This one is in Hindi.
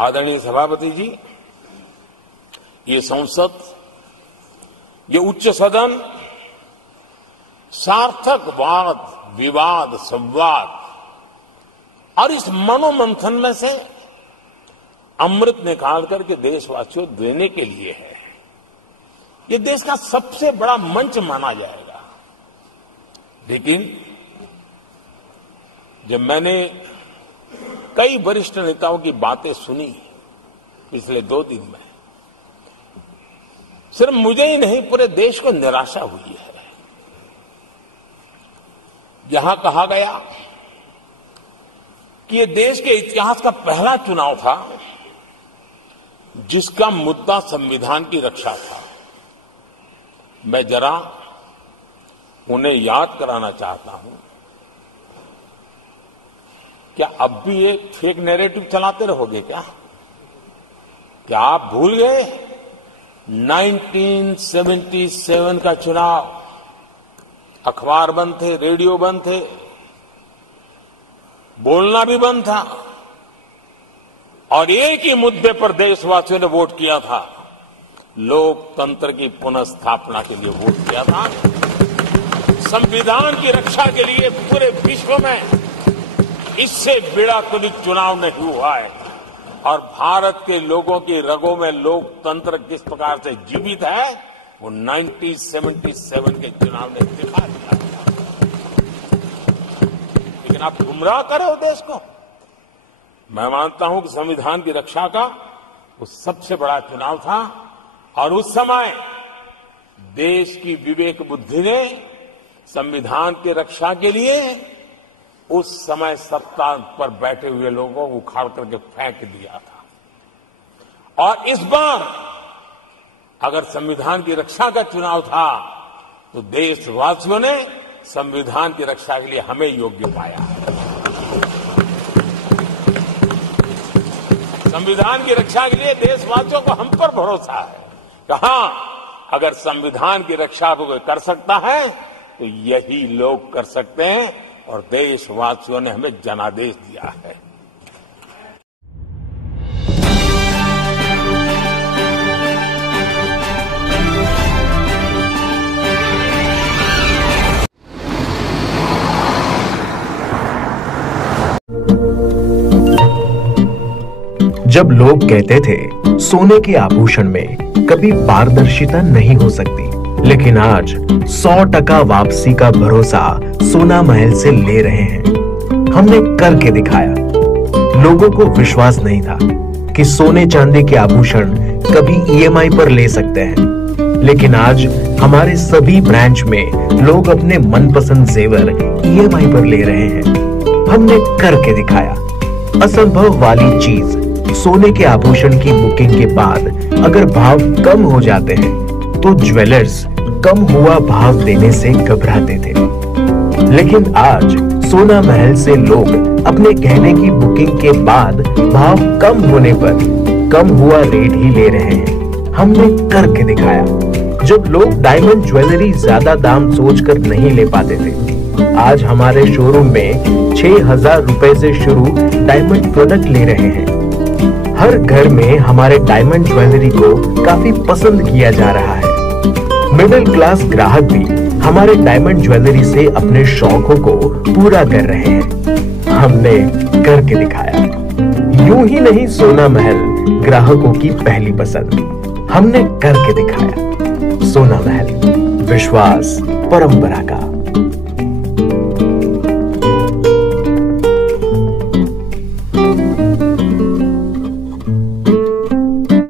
आदरणीय सभापति जी, ये संसद, ये उच्च सदन सार्थक वाद विवाद संवाद और इस मनोमंथन में से अमृत निकाल करके देशवासियों देने के लिए है। ये देश का सबसे बड़ा मंच माना जाएगा। लेकिन जब मैंने कई वरिष्ठ नेताओं की बातें सुनी पिछले 2 दिन में, सिर्फ मुझे ही नहीं पूरे देश को निराशा हुई है। यहां कहा गया कि ये देश के इतिहास का पहला चुनाव था जिसका मुद्दा संविधान की रक्षा था। मैं जरा उन्हें याद कराना चाहता हूं, क्या अब भी एक फेक नैरेटिव चलाते रहोगे क्या? क्या आप भूल गए 1977 का चुनाव? अखबार बंद थे, रेडियो बंद थे, बोलना भी बंद था और एक ही मुद्दे पर देशवासियों ने वोट किया था। लोकतंत्र की पुनर्स्थापना के लिए वोट किया था। संविधान की रक्षा के लिए पूरे विश्व में इससे बड़ा कोई चुनाव नहीं हुआ है और भारत के लोगों की रगों में लोकतंत्र किस प्रकार से जीवित है वो 1977 के चुनाव ने दिखा दिया। लेकिन आप गुमराह कर रहे हो देश को। मैं मानता हूं कि संविधान की रक्षा का वो सबसे बड़ा चुनाव था और उस समय देश की विवेक बुद्धि ने संविधान की रक्षा के लिए उस समय सत्ता पर बैठे हुए लोगों को उखाड़ करके फेंक दिया था। और इस बार अगर संविधान की रक्षा का चुनाव था तो देशवासियों ने संविधान की रक्षा के लिए हमें योग्य पाया है। संविधान की रक्षा के लिए देशवासियों को हम पर भरोसा है। कहां अगर संविधान की रक्षा को कोई कर सकता है तो यही लोग कर सकते हैं और देशवासियों ने हमें जनादेश दिया है। जब लोग कहते थे सोने के आभूषण में कभी पारदर्शिता नहीं हो सकती, लेकिन आज 100% वापसी का भरोसा सोना महल से ले रहे हैं। हमने करके दिखाया। लोगों को विश्वास नहीं था कि सोने चांदी के आभूषण कभी ईएमआई पर ले सकते हैं, लेकिन आज हमारे सभी ब्रांच में लोग अपने मनपसंद जेवर ईएमआई पर ले रहे हैं। हमने करके दिखाया। असंभव वाली चीज, सोने के आभूषण की बुकिंग के बाद अगर भाव कम हो जाते हैं तो ज्वेलर्स कम हुआ भाव देने से घबराते थे, लेकिन आज सोना महल से लोग अपने गहने की बुकिंग के बाद भाव कम होने पर कम हुआ रेट ही ले रहे हैं। हमने करके दिखाया। जब लोग डायमंड ज्वेलरी ज्यादा दाम सोचकर नहीं ले पाते थे, आज हमारे शोरूम में 6,000 रुपए से शुरू डायमंड प्रोडक्ट ले रहे हैं। हर घर में हमारे डायमंड ज्वेलरी को काफी पसंद किया जा रहा है। मिडिल क्लास ग्राहक भी हमारे डायमंड ज्वेलरी से अपने शौकों को पूरा कर रहे हैं। हमने करके दिखाया। यूं ही नहीं सोना महल ग्राहकों की पहली पसंद, हमने करके दिखाया। सोना महल, विश्वास परंपरा का।